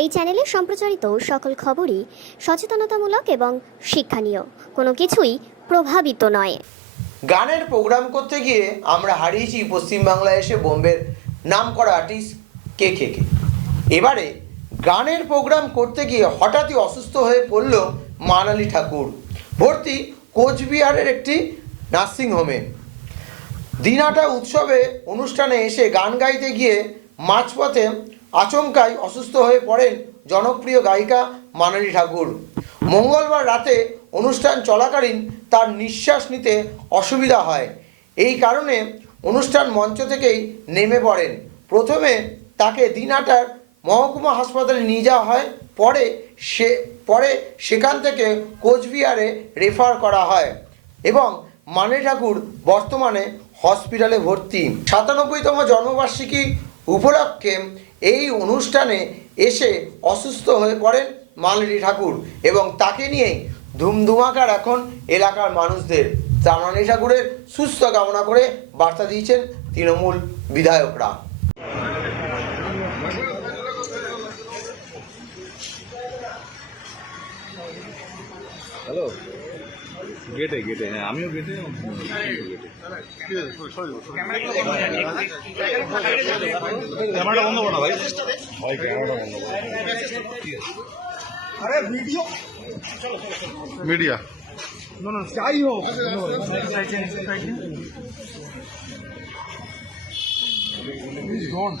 এই চ্যানেলে সম্প্রচারিত সকল খবরই সচেতনতামূলক এবং শিক্ষণীয়, কোনো কিছুই প্রভাবিত নয়। গানের প্রোগ্রাম করতে গিয়ে আমরা হারিয়েছি পশ্চিমবাংলায় এসে বোম্বের নামকরা আর্টিস্ট কে। এবারে গানের প্রোগ্রাম করতে গিয়ে হঠাৎই অসুস্থ হয়ে পড়ল মানালি ঠাকুর, ভর্তি কোচবিহারের একটি নার্সিংহোমে। দিনহাটা উৎসবে অনুষ্ঠানে এসে গান গাইতে গিয়ে মাঝপথে আচমকাই অসুস্থ হয়ে পড়েন জনপ্রিয় গায়িকা মানালি ঠাকুর। মঙ্গলবার রাতে অনুষ্ঠান চলাকালীন তার নিঃশ্বাস নিতে অসুবিধা হয়। এই কারণে অনুষ্ঠান মঞ্চ থেকেই নেমে পড়েন। প্রথমে তাকে দিনহাটার মহকুমা হাসপাতালে নিয়ে যাওয়া হয়, পরে সেখান থেকে কোচবিহারে রেফার করা হয় এবং মানালি ঠাকুর বর্তমানে হসপিটালে ভর্তি। 97তম জন্মবার্ষিকী উপলক্ষে এই অনুষ্ঠানে এসে অসুস্থ হয়ে পড়েন মানালি ঠাকুর এবং তাকে নিয়েই ধুমধুমাকার এখন এলাকার মানুষদের। মানালি ঠাকুরের সুস্থ কামনা করে বার্তা দিয়েছেন তৃণমূল বিধায়করা। হ্যালো, গেটে হ্যাঁ, আমিও গেটে ক্যামেরাটা বন্ধ করো না ভাই, ক্যামেরাটা বন্ধ করো। আরে মিডিয়া না যাই হোক, Please don't.